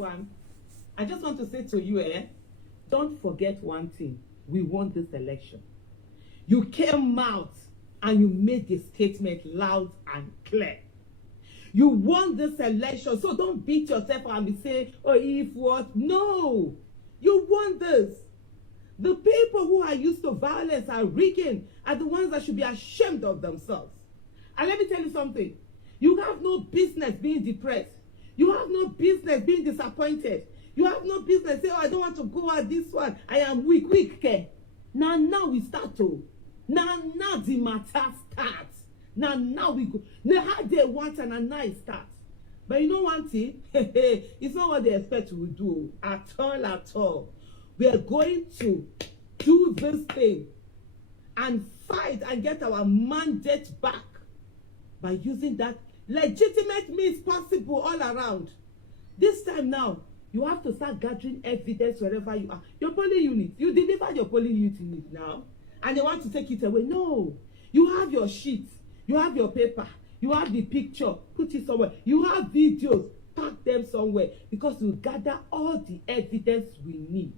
everyone, I just want to say to you, don't forget one thing. We won this election. You came out and you made the statement loud and clear. You won this election, so don't beat yourself up and be saying, oh, if what? No, you won this. The people who are used to violence and rigging are the ones that should be ashamed of themselves. And let me tell you something. You have no business being depressed. You have no business being disappointed. You have no business saying, oh, I don't want to go at this one. I am weak. Okay? Now we start to. Now the matter starts. Now we go. Now how they want and now it starts. But you know one thing? It's not what they expect we do at all. We are going to do this thing and fight and get our mandate back by using that legitimate means possible all around. This time now, you have to start gathering evidence wherever you are. Your polling unit, you delivered your polling unit now, and they want to take it away. No, you have your sheet, you have your paper, you have the picture, put it somewhere. You have videos, pack them somewhere, because you gather all the evidence we need.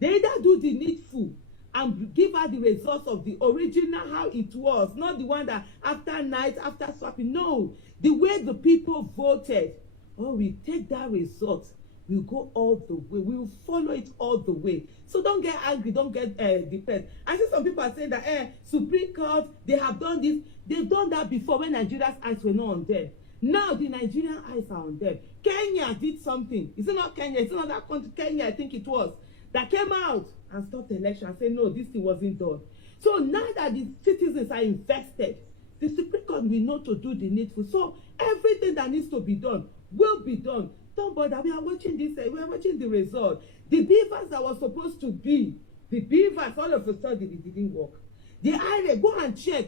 They either do the needful and give her the results of the original how it was, not the one that after night, after swapping. No, the way the people voted. Oh, we take that result. We'll go all the way. We will follow it all the way. So don't get angry. Don't get depressed. I see some people are saying that Supreme Court, they have done this. They've done that before when Nigeria's eyes were not on them. Now the Nigerian eyes are on them. Kenya did something. Is it not Kenya? Is it not that country? Kenya, I think it was. That came out and stopped the election and said, no, this thing wasn't done. So now that the citizens are invested, the Supreme Court will know to do the needful. So everything that needs to be done will be done. Don't bother. We are watching this. We are watching the result. The beavers that was supposed to be, the beavers, all of a sudden, it didn't work. The IRA, go and check.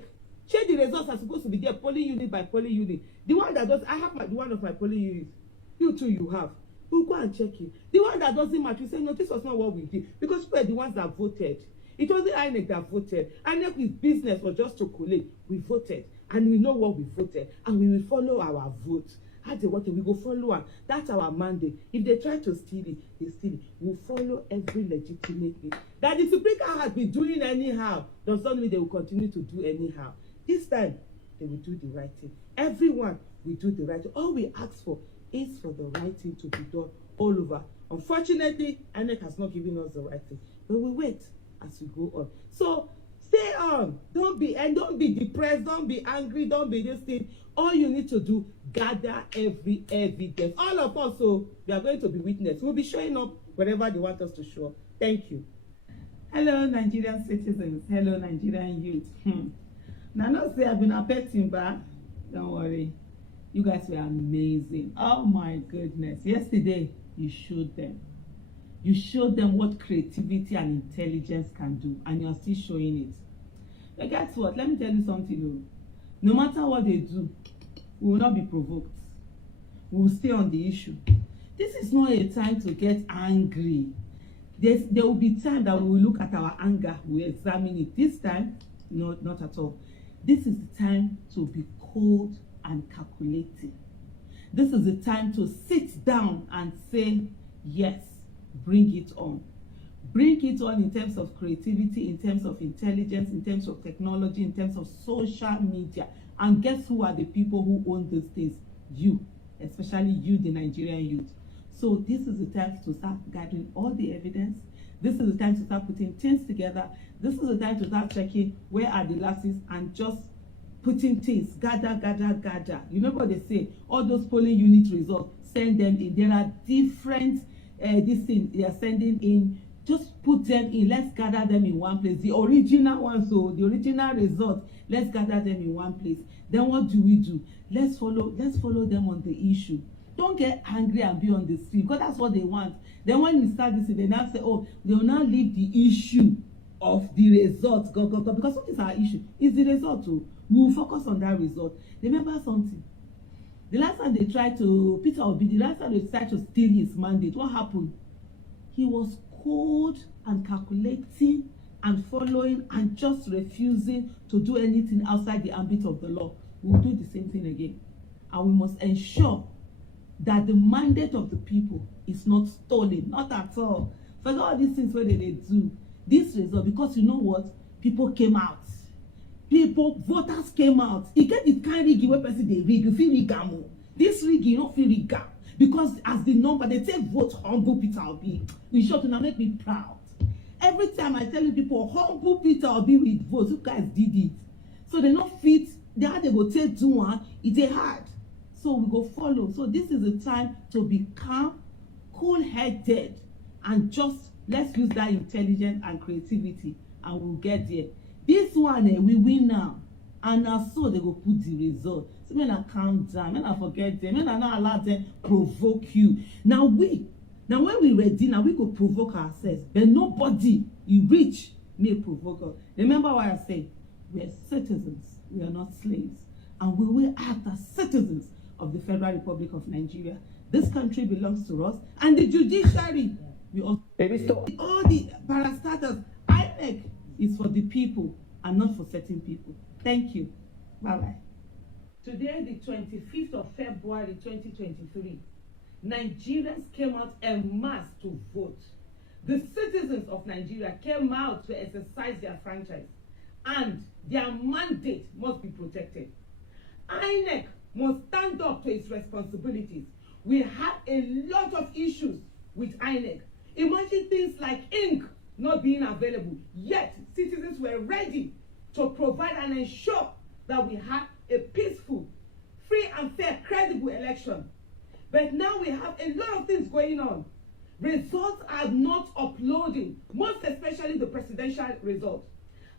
Check the results are supposed to be there, polling unit by polling unit. The one that does, I have the one of my polling units. You too, you have. We'll go and check it. The one that doesn't match, we say, no, this was not what we did. Because we were the ones that voted. It wasn't INEC that voted. INEC's business was just to collate. We voted. And we know what we voted. And we will follow our vote. How they want it, we go follow her. That's our mandate. If they try to steal it, they steal it. We'll follow every legitimate thing. That the Supreme Court has been doing anyhow does not mean they will continue to do anyhow. This time, they will do the right thing. Everyone will do the right thing. All we ask for is for the right thing to be done all over. Unfortunately, INEC has not given us the right thing. But we wait as we go on. So stay on. Don't be depressed. Don't be angry. Don't be this thing. All you need to do, gather every evidence. All of us, so we are going to be witness. We'll be showing up wherever they want us to show up. Thank you. Hello, Nigerian citizens. Hello, Nigerian youth. Now, not say I've been a petting back. Don't worry. You guys were amazing. Oh my goodness. Yesterday, you showed them. You showed them what creativity and intelligence can do, and you're still showing it. But guess what? Let me tell you something. No matter what they do, we will not be provoked. We will stay on the issue. This is not a time to get angry. There will be time that we will look at our anger, we will examine it. This time, no, not at all. This is the time to be cold and calculating. This is the time to sit down and say, yes, bring it on. Bring it on in terms of creativity, in terms of intelligence, in terms of technology, in terms of social media. And guess who are the people who own these things? You, especially you, the Nigerian youth. So this is the time to start gathering all the evidence. This is the time to start putting things together. This is the time to start checking where are the lapses and just putting things, gather. You remember what they say, all those polling unit results, send them in. There are different, this thing they are sending in. Just put them in. Let's gather them in one place. The original ones, so the original result, let's gather them in one place. Then what do? Let's follow them on the issue. Don't get angry and be on the street, because that's what they want. Then when you start this, they now say, oh, they will now leave the issue of the result. Go. Because what is our issue? It's the result too. We will focus on that result. Remember something. The last time they tried to, Peter Obi, the last time they tried to steal his mandate, what happened? He was cold and calculating and following and just refusing to do anything outside the ambit of the law. We will do the same thing again. And we must ensure that the mandate of the people is not stolen, not at all. Forget all these things where they do this result, because you know what, people came out, voters came out. E get the kind rigging wey person dey rig, you fit rig am o. This rigging you no fit rig am, because as the number they take vote humble Peter Obi. In short, una make me proud. Every time I tell you people humble Peter Obi with votes, you guys did it. So they no fit, they how they go take do one, e dey hard. So we go follow. So this is the time to be calm, cool-headed, and just let's use that intelligence and creativity, and we'll get there. This one we win now, and now so they go put the result. So when I calm down, when I forget them, when I not allow them provoke you. Now when we ready, now we go provoke ourselves. But nobody you reach may provoke us. Remember what I say, we are citizens, we are not slaves, and we will act as citizens of the Federal Republic of Nigeria. This country belongs to us, and the judiciary, we all the parastatals, INEC is for the people and not for certain people. Thank you. Bye-bye. Today, the 25th of February 2023, Nigerians came out en masse to vote. The citizens of Nigeria came out to exercise their franchise, and their mandate must be protected. INEC must stand up to its responsibilities. We have a lot of issues with INEC. Imagine things like ink not being available, yet citizens were ready to provide and ensure that we had a peaceful, free and fair, credible election. But now we have a lot of things going on. Results are not uploading, most especially the presidential results.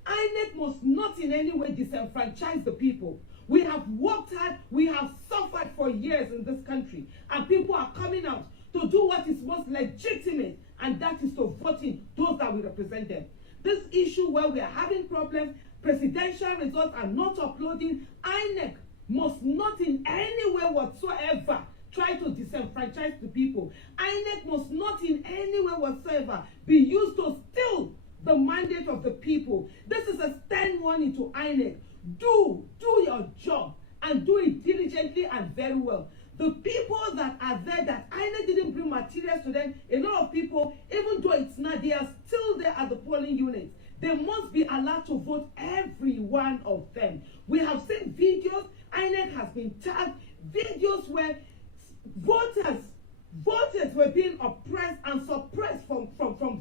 INEC must not in any way disenfranchise the people. We have worked hard, we have suffered for years in this country, and people are coming out to do what is most legitimate, and that is to vote in those that will represent them. This issue where we are having problems, presidential results are not uploading, INEC must not in any way whatsoever try to disenfranchise the people. INEC must not in any way whatsoever be used to steal the mandate of the people. This is a stern warning to INEC. Do your job, and do it diligently and very well. The people that are there that INEC didn't bring materials to them, a lot of people, even though it's not, they are still there at the polling units. They must be allowed to vote, every one of them. We have seen videos, INEC has been tagged, videos where voters were being oppressed and suppressed from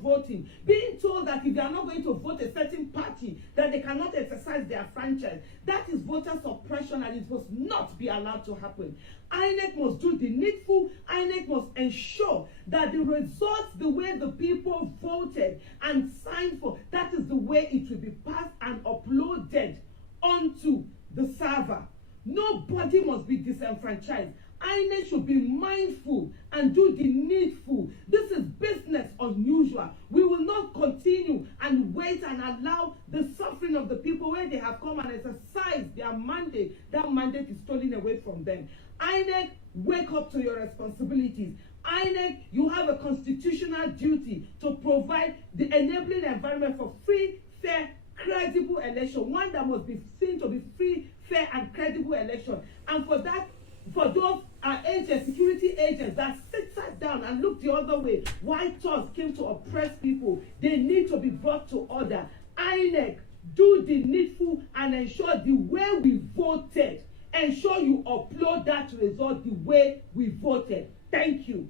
voting, being told that if they are not going to vote a certain party, that they cannot exercise their franchise. That is voter suppression, and it must not be allowed to happen. INEC must do the needful. INEC must ensure that the results, the way the people voted and signed for, that is the way it will be passed and uploaded onto the server. Nobody must be disenfranchised. INEC should be mindful and do the needful. This is business unusual. We will not continue and wait and allow the suffering of the people where they have come and exercised their mandate. That mandate is stolen away from them. INEC, wake up to your responsibilities. INEC, you have a constitutional duty to provide the enabling environment for free, fair, credible election. One that must be seen to be free, fair, and credible election. And for that, for those agents, security agents that sat down and looked the other way, why thugs came to oppress people, they need to be brought to order. INEC, do the needful and ensure the way we voted, ensure you upload that result the way we voted. Thank you.